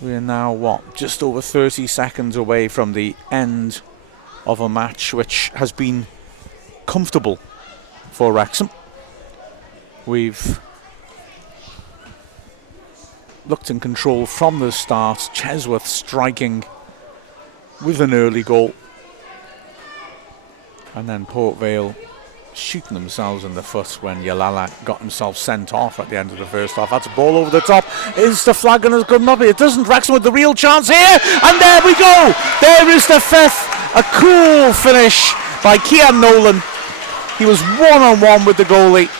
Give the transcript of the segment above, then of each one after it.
We're now, just over 30 seconds away from the end of a match which has been comfortable for Wrexham. We've looked in control from the start. Chesworth striking with an early goal. And then Port Vale shooting themselves in the foot when Yalala got himself sent off at the end of the first half. That's a ball over the top. Is the flag going to come up? It doesn't. Wrexham with the real chance here. And there we go. There is the fifth. A cool finish by Cian Nolan. He was one-on-one with the goalie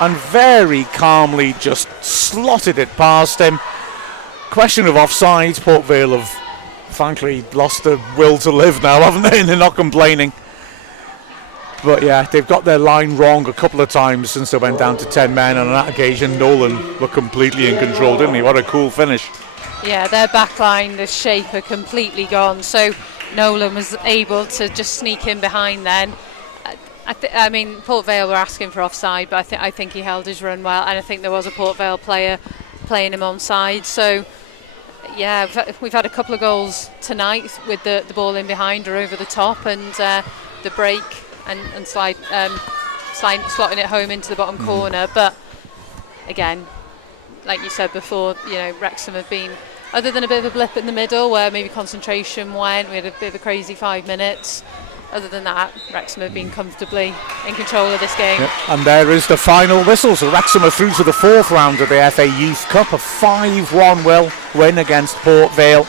and very calmly just slotted it past him. Question of offside. Port Vale have frankly lost the will to live now, haven't they? And they're not complaining. But yeah, they've got their line wrong a couple of times since they went down to 10 men, and on that occasion Nolan were completely in control, didn't he? What a cool finish. Yeah, their back line, the shape are completely gone, so Nolan was able to just sneak in behind then. I mean, Port Vale were asking for offside, but I think he held his run well, and I think there was a Port Vale player playing him onside. So yeah, we've had a couple of goals tonight with the ball in behind or over the top, and the break and slotting it home into the bottom corner. But again, like you said before, Wrexham have been, other than a bit of a blip in the middle where maybe concentration went, we had a bit of a crazy 5 minutes. Other than that, Wrexham have been comfortably in control of this game. Yep. And there is the final whistle. So Wrexham are through to the fourth round of the FA Youth Cup. A 5-1 win against Port Vale.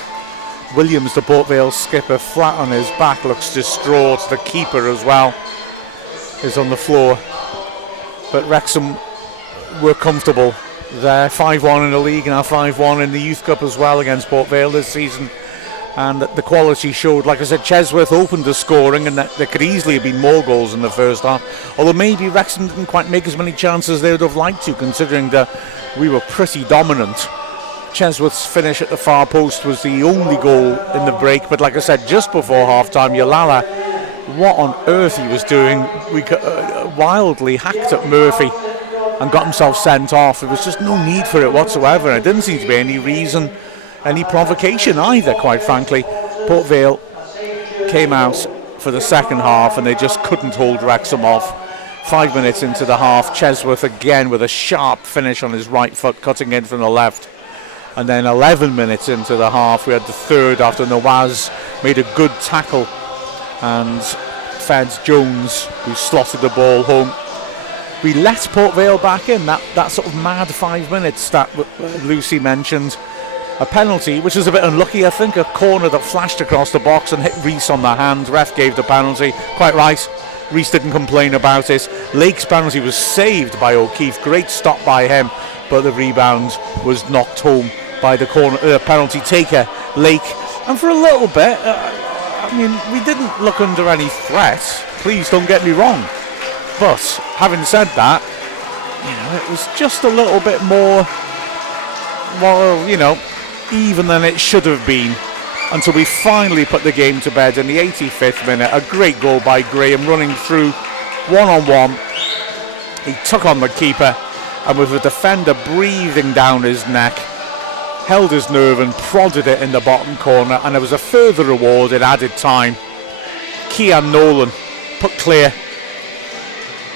Williams, the Port Vale skipper, flat on his back, looks distraught. The keeper as well is on the floor. But Wrexham were comfortable. They're 5-1 in the league, now 5-1 in the Youth Cup as well against Port Vale this season. And the quality showed. Like I said, Chesworth opened the scoring, and that there could easily have been more goals in the first half. Although maybe Wrexham didn't quite make as many chances as they would have liked to, considering that we were pretty dominant. Chesworth's finish at the far post was the only goal in the break. But like I said, just before half-time, Yalala, what on earth he was doing, we wildly hacked at Murphy and got himself sent off. There was just no need for it whatsoever. And it didn't seem to be any reason, any provocation either, quite frankly. Port Vale came out for the second half and they just couldn't hold Wrexham off. 5 minutes into the half, Chesworth again with a sharp finish on his right foot, cutting in from the left. And then 11 minutes into the half, we had the third after Nawaz made a good tackle and fed Jones, who slotted the ball home. We let Port Vale back in, that sort of mad 5 minutes that Lucy mentioned. A penalty, which was a bit unlucky, I think. A corner that flashed across the box and hit Rees on the hand. Ref gave the penalty. Quite right. Rees didn't complain about it. Lake's penalty was saved by O'Keefe. Great stop by him, but the rebound was knocked home by the corner penalty taker, Lake. And for a little bit, we didn't look under any threat. Please don't get me wrong. But having said that, it was just a little bit more, even than it should have been, until we finally put the game to bed in the 85th minute. A great goal by Graham, running through one-on-one. He took on the keeper, and with the defender breathing down his neck, held his nerve and prodded it in the bottom corner. And there was a further reward in added time. Cian Nolan put clear.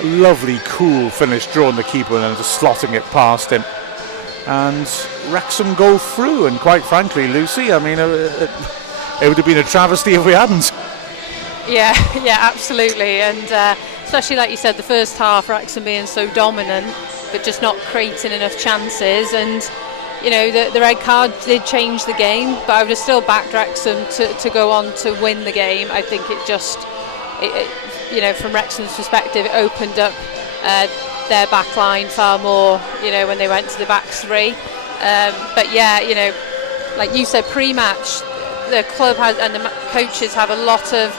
A lovely, cool finish, drawing the keeper and then just slotting it past him. And Wrexham go through, and quite frankly, Lucy, it would have been a travesty if we hadn't. Yeah, absolutely. And especially, like you said, the first half, Wrexham being so dominant, but just not creating enough chances. And, the red card did change the game, but I would have still backed Wrexham to go on to win the game. I think it just, from Wrexham's perspective, it opened up their back line far more, when they went to the back three. But yeah, like you said, pre-match, the club has and the coaches have a lot of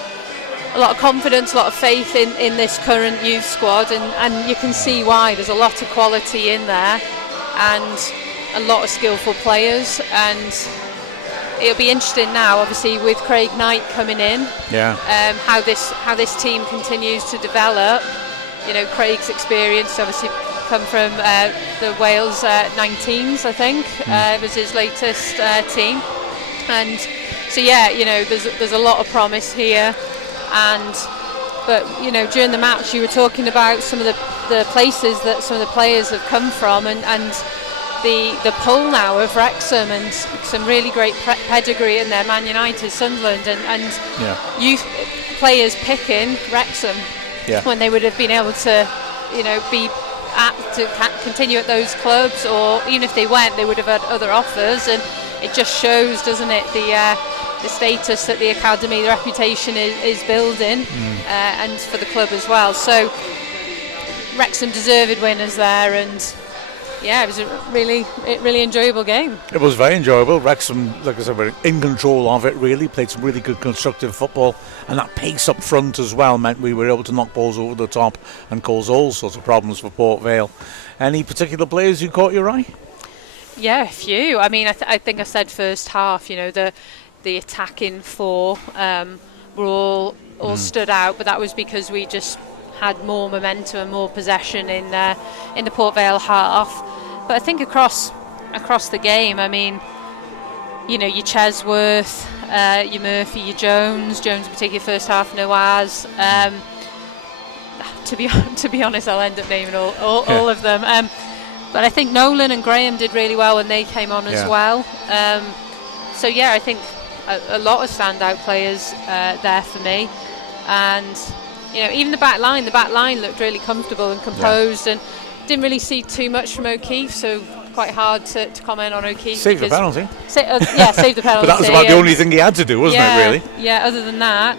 confidence, a lot of faith in this current youth squad, and you can see why. There's a lot of quality in there and a lot of skillful players, and it'll be interesting now, obviously, with Craig Knight coming in, how this team continues to develop. Craig's experience, obviously come from the Wales 19s, I think. It was his latest team. And so, there's a lot of promise here. But during the match, you were talking about some of the places that some of the players have come from, and the pull now of Wrexham, and some really great pedigree in there, Man United, Sunderland, and youth players picking Wrexham when they would have been able to, continue at those clubs, or even if they went, they would have had other offers. And it just shows, doesn't it, the status that the academy, the reputation is building, and for the club as well. So Wrexham deserved winners there, and it was a really enjoyable game. It was very enjoyable. Wrexham, like I said, were in control of it, really. Played some really good constructive football. And that pace up front as well meant we were able to knock balls over the top and cause all sorts of problems for Port Vale. Any particular players who caught your eye? Yeah, a few. I mean, I think I said first half, the attacking four were all stood out. But that was because we just had more momentum and more possession in the Port Vale half. But I think across the game, I mean, your Chesworth, your Murphy, your Jones in particular first half, Noaz. To be honest, I'll end up naming all of them. But I think Nolan and Graham did really well when they came on as well. I think a lot of standout players there for me. And even the back line looked really comfortable and composed, and didn't really see too much from O'Keefe, so quite hard to comment on O'Keefe. Saved the penalty. Saved the penalty. But that was about the only thing he had to do, wasn't it, really? Yeah, other than that.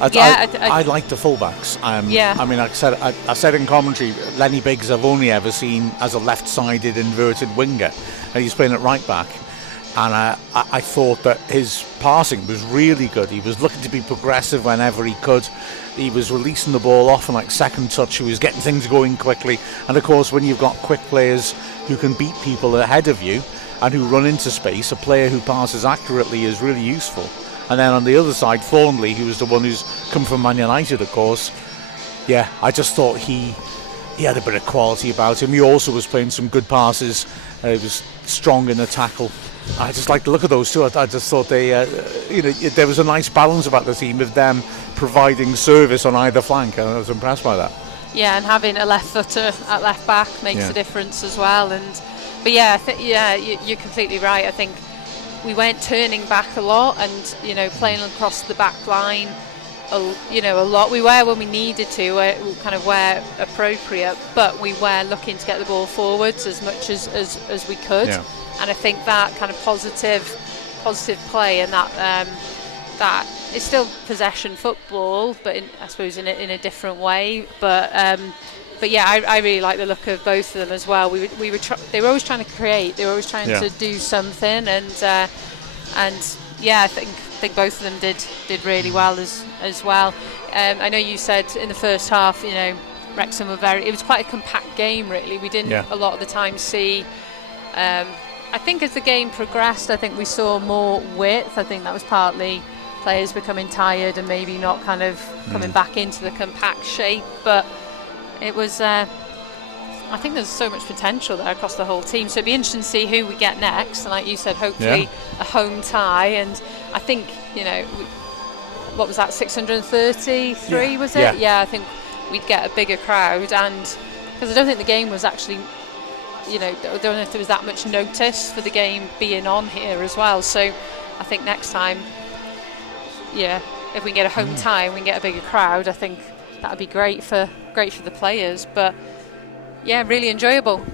I like the fullbacks. I mean, I said in commentary, Lenny Biggs I've only ever seen as a left-sided inverted winger, and he's playing at right back. And I thought that his passing was really good. He was looking to be progressive whenever he could. He was releasing the ball off on like second touch. He was getting things going quickly. And of course, when you've got quick players who can beat people ahead of you and who run into space, a player who passes accurately is really useful. And then on the other side, Thornley, who was the one who's come from Man United, of course. Yeah, I just thought he had a bit of quality about him. He also was playing some good passes. He was strong in the tackle. I just like the look of those two. I just thought there was a nice balance about the team with them providing service on either flank, and I was impressed by that. Yeah, and having a left footer at left back makes a difference as well. You're completely right. I think we weren't turning back a lot, and playing across the back line, a lot. We were when we needed to, where appropriate, but we were looking to get the ball forwards as much as we could. Yeah. And I think that kind of positive play, and that it's still possession football, but I suppose in a different way. But I really like the look of both of them as well. They were always trying to create. They were always trying to do something, and I think both of them did really well as well. I know you said in the first half, Wrexham were it was quite a compact game, really. We didn't a lot of the time see. I think as the game progressed, I think we saw more width. I think that was partly players becoming tired and maybe not kind of coming back into the compact shape. But it was, I think there's so much potential there across the whole team. So it'd be interesting to see who we get next. And like you said, hopefully a home tie. And I think, what was that, 633 was it? Yeah, I think we'd get a bigger crowd. And because I don't think the game was actually... I don't know if there was that much notice for the game being on here as well. So I think next time, if we can get a home tie and we can get a bigger crowd, I think that would be great for the players. But really enjoyable.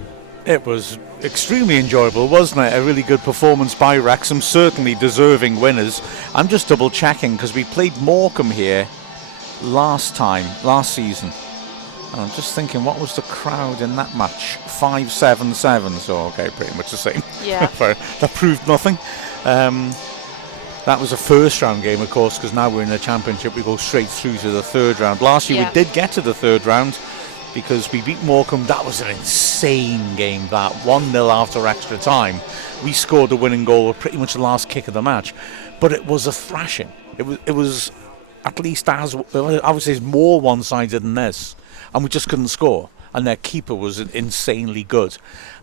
It was extremely enjoyable, wasn't it? A really good performance by Wrexham, certainly deserving winners. I'm just double checking because we played Morecambe here last season. And I'm just thinking, what was the crowd in that match? 577, so okay, pretty much the same. Yeah. That proved nothing. That was a first round game, of course, because now we're in the Championship, we go straight through to the third round. Last year we did get to the third round because we beat Morecambe. That was an insane game, that 1-0 after extra time. We scored the winning goal with pretty much the last kick of the match. But it was a thrashing. It was at least, I would say, more one-sided than this. And we just couldn't score. and their keeper was insanely good.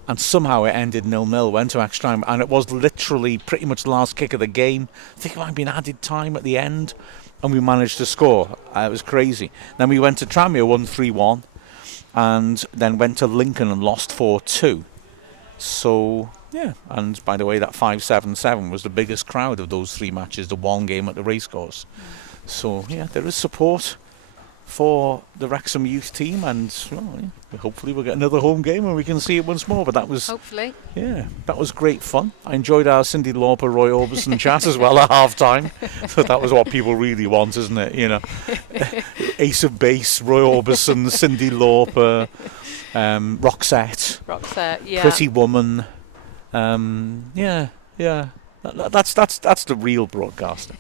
And somehow it ended 0-0, went to extra time, and it was literally pretty much the last kick of the game. I think it might have been added time at the end, and we managed to score. It was crazy. Then we went to Tranmere, won 3-1, and then went to Lincoln and lost 4-2. So, yeah, and by the way, that 5-7-7 was the biggest crowd of those 3 matches, the one game at the racecourse. So, yeah, there is support for the Wrexham youth team, and hopefully we'll get another home game and we can see it once more. But that was hopefully, that was great fun. I enjoyed our Cyndi Lauper, Roy Orbison chat as well at half time. So that was what people really want, isn't it? Ace of Base, Roy Orbison, Cyndi Lauper, Roxette, yeah, Pretty Woman. That's the real broadcaster.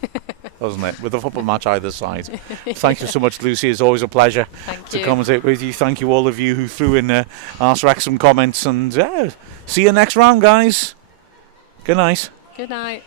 Doesn't it? With a football match either side. Thank you so much, Lucy. It's always a pleasure to commentate with you. Thank you, all of you who threw in Ask Wrexham comments. And see you next round, guys. Good night. Good night.